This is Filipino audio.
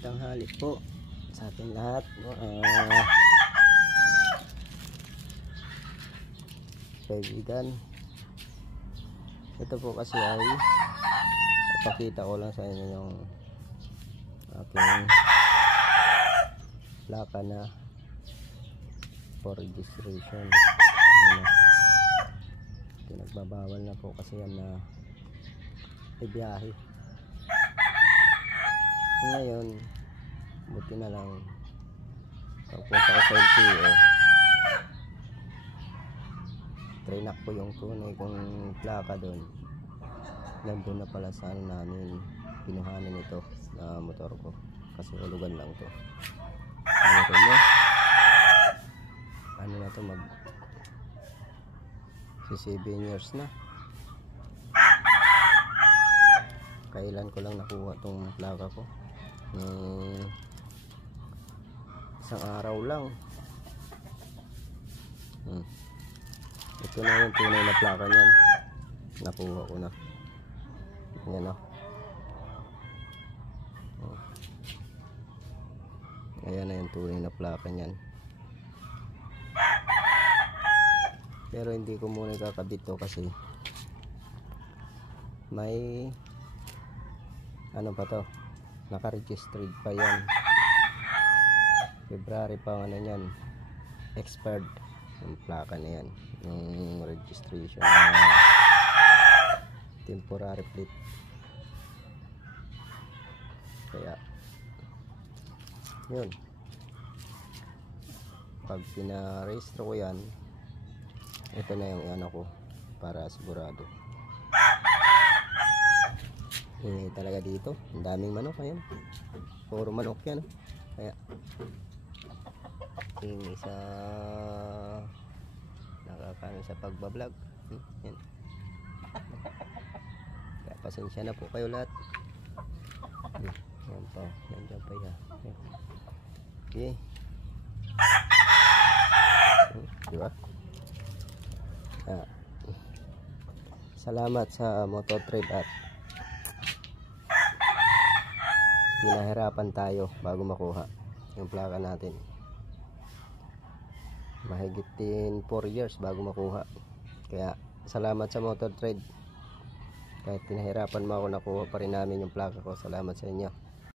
Magandang tanghali po sa ating lahat. Kaibigan, ito po kasi ay ipakita ko lang sa inyo yung aking plaka na for registration. Pinagbabawal na po kasi yan na ibiyahe. Ngayon, buti na lang pagpunta ko sa LTO, trinak ko yung tunay kong plaka doon. Nandun na pala sa ano namin, pinuhanan ito na motor ko kasi ulugan lang to. Meron mo, ano na to, mag 7 years na. Kailan ko lang nakuha tong plaka ko, isang araw lang. Ito na yung tunay na plaka niyan, nakuha ko na. Yan o. Ayan na yung tunay na plaka niyan. Pero hindi ko muna kakabit to kasi may ano pa to, naka-registered pa yan. February pa ano yan, expired yung plaka na yan, yung registration na temporary plate. Kaya yun, pag pinarehistro ko yan, ito na yung ano ko para sigurado. Ingay talaga dito, ang daming manok. Ayan, puro manok yan. Kaya ingay sa nakakano sa pagbablog. Yan. Kaya pasensya na po kayo lahat. Yan pa, nandiyan pa yan. Okay, diba? Salamat sa Motor Trade at pinahirapan tayo bago makuha yung plaka natin. Mahigit din 4 years bago makuha. Kaya salamat sa Motor Trade. Kahit pinahirapan mo ako, nakuha pa rin namin yung plaka ko. Salamat sa inyo.